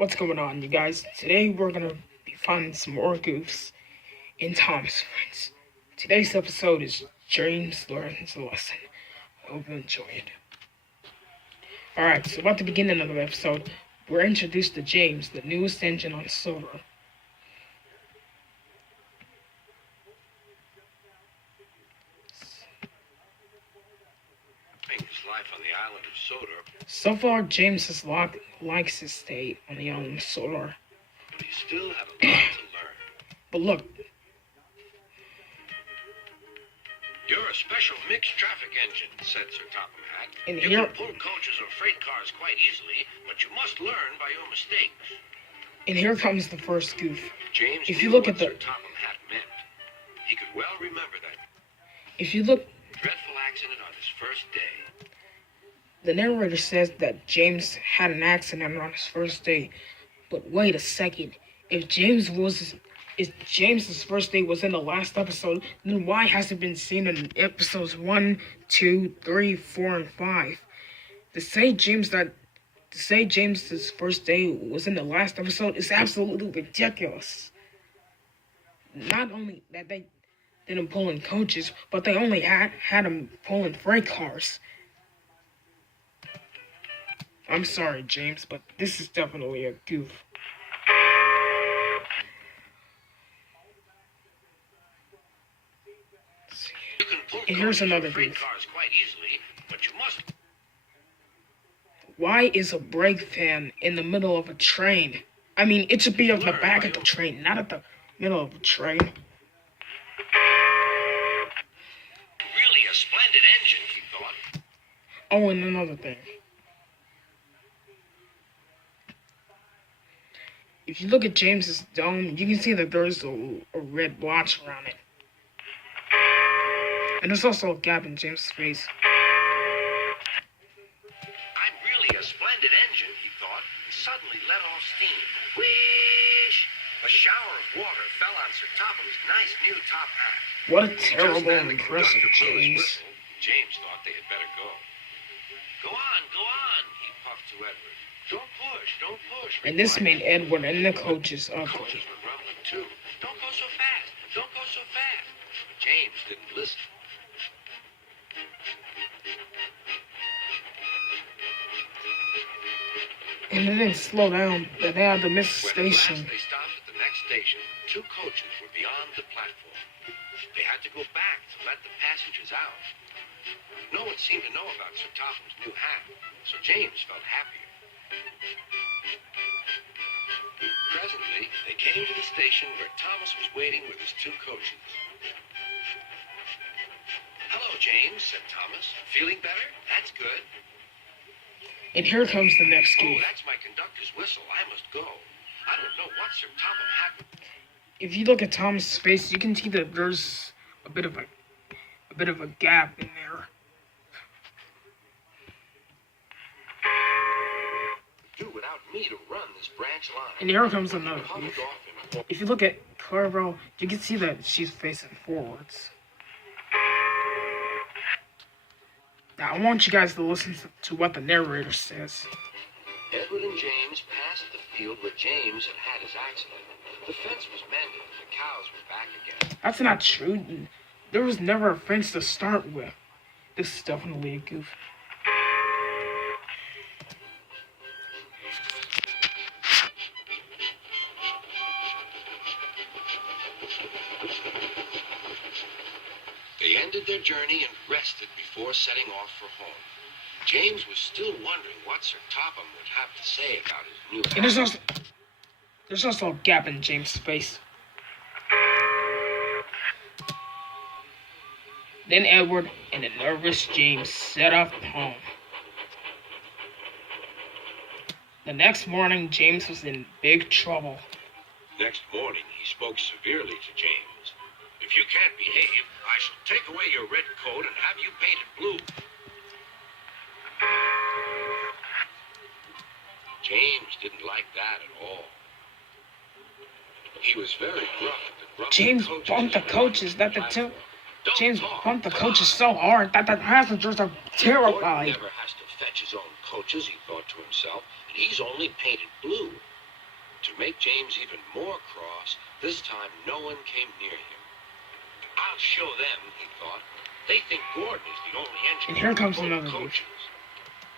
What's going on, you guys? Today we're gonna be finding some more goofs in Tom's Friends. Today's episode is James Learns a Lesson. I hope you enjoy it. Alright, so at the beginning of the episode, we're introduced to James, the newest engine on the server. Life on the island of Sodor. So far, James likes his stay on the island of Sodor. But he still had a lot to learn. But look. You're a special mixed traffic engine, said Sir Topham Hatt. And you here, can pull coaches or freight cars quite easily, but you must learn by your mistakes. And here comes the first goof. James if knew you look what at the Sir Topham Hatt meant. He could well remember that. If you look, dreadful accident on his first day. The narrator says that James had an accident on his first day. But wait a second. If James's first day was in the last episode, then why has it been seen in episodes 1, 2, 3, 4, and 5? To say James's first day was in the last episode is absolutely ridiculous. Not only that they didn't pull in coaches, but they only had him pulling freight cars. I'm sorry, James, but this is definitely a goof. And here's another goof. Why is a brake fan in the middle of a train? I mean, it should be at the back of the train, not at the middle of the train. Really a splendid engine, he thought. Oh, and another thing. If you look at James's dome, you can see that there's a red blotch around it. And there's also a gap in James's face. I'm really a splendid engine, he thought, and suddenly let off steam. Whoosh! A shower of water fell on Sir Topham's nice new top hat. What a terrible impression, James. James thought they had better go. Go on, he puffed to Edward. Don't push. And this made Edward and the coaches ugly. Coaches were grumbling too. Don't go so fast. But James didn't listen. And they didn't slow down. They had to miss the station. When at last they stopped at the next station, two coaches were beyond the platform. They had to go back to let the passengers out. No one seemed to know about Sir Topham's new hat, so James felt happier. Presently, they came to the station where Thomas was waiting with his two coaches. Hello, James, said Thomas. Feeling better? That's good. And here comes the next goof. Oh, that's my conductor's whistle. I must go. I don't know what Sir Topham had. If you look at Thomas' face, you can see that there's a bit of a gap in there. Do without me to run this branch line. And here comes another goof. If you look at Carvel, you can see that she's facing forwards. Now, I want you guys to listen to what the narrator says. Edward and James passed the field where James had his accident. The fence was mended and the cows were back again. That's not true. There was never a fence to start with. This is definitely a goof. They ended their journey and rested before setting off for home. James was still wondering what Sir Topham would have to say about his new hat. And there's also a gap in James' face. Then Edward and the nervous James set off home. The next morning, James was in big trouble. Next morning, he spoke severely to James. If you can't behave, I shall take away your red coat and have you painted blue. James didn't like that at all. He was very gruff. James bumped the coaches James bumped the coaches so hard that the passengers are terrified. He never has to fetch his own coaches, he thought to himself, and he's only painted blue. To make James even more cross, this time no one came near him. I'll show them, he thought. They think Gordon is the only engineer. And here comes with another coaches.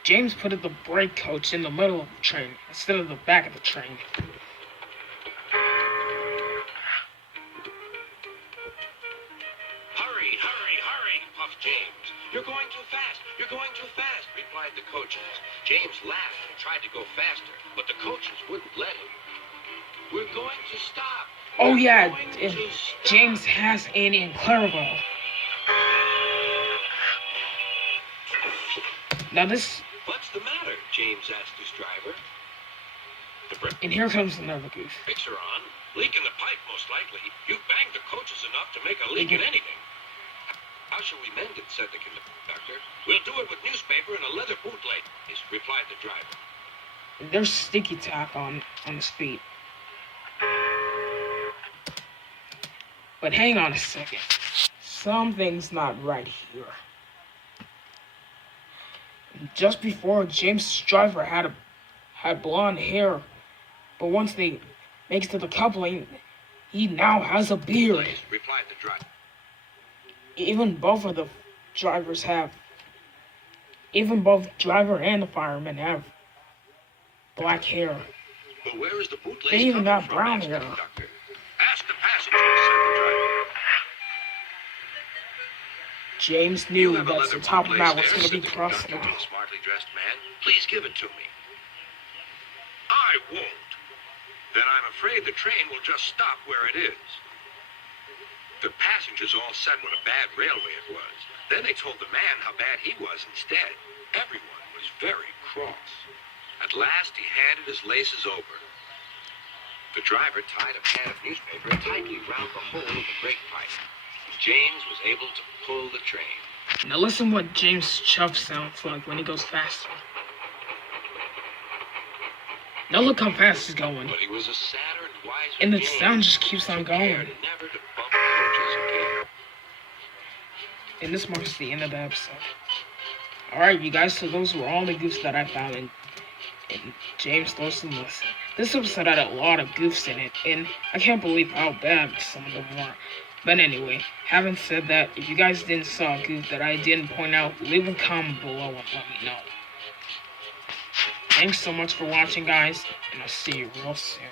James put the brake coach in the middle of the train instead of the back of the train. Hurry, hurry, hurry, puffed James. You're going too fast. You're going too fast, replied the coaches. James laughed and tried to go faster, but the coaches wouldn't let him. We're going to stop. Oh yeah, We're going to stop. James has an incredible. Now this. What's the matter? James asked his driver. And here comes another goof. Brakes are on. Leak in the pipe, most likely. You banged the coaches enough to make a leak in anything. How shall we mend it? Said the conductor. We'll do it with newspaper and a leather bootleg, replied the driver. There's sticky tack on his feet. But hang on a second. Something's not right here. Just before, James' driver had blonde hair, but once they make it to the coupling, he now has a beard. Replied the driver. Even both of the drivers have. Even both driver and the fireman have black hair. Well, where is the bootleg? They even got from? brown Asked the hair. conductor. Ask the passengers, said the driver. James You knew have a that leather the top of bootlace that was there, going to said be the crossed conductor now. to a smartly dressed man. Please give it to me. I won't. Then I'm afraid the train will just stop where it is. The passengers all said what a bad railway it was. Then they told the man how bad he was instead. Everyone was very cross. At last he handed his laces over. The driver tied a pad of newspaper tightly round the hole of the brake pipe. James was able to pull the train. Now listen what James' chuff sounds like when he goes faster. Now look how fast he's going. But he was a sadder and wiser And the James, sound just keeps on who going. cared never to bump coaches again. And this marks the end of the episode. Alright, you guys, so those were all the goofs that I found in James Thorson Lesson. This episode had a lot of goofs in it, and I can't believe how bad some of them were. But anyway, having said that, if you guys didn't saw a goof that I didn't point out, leave a comment below and let me know. Thanks so much for watching, guys, and I'll see you real soon.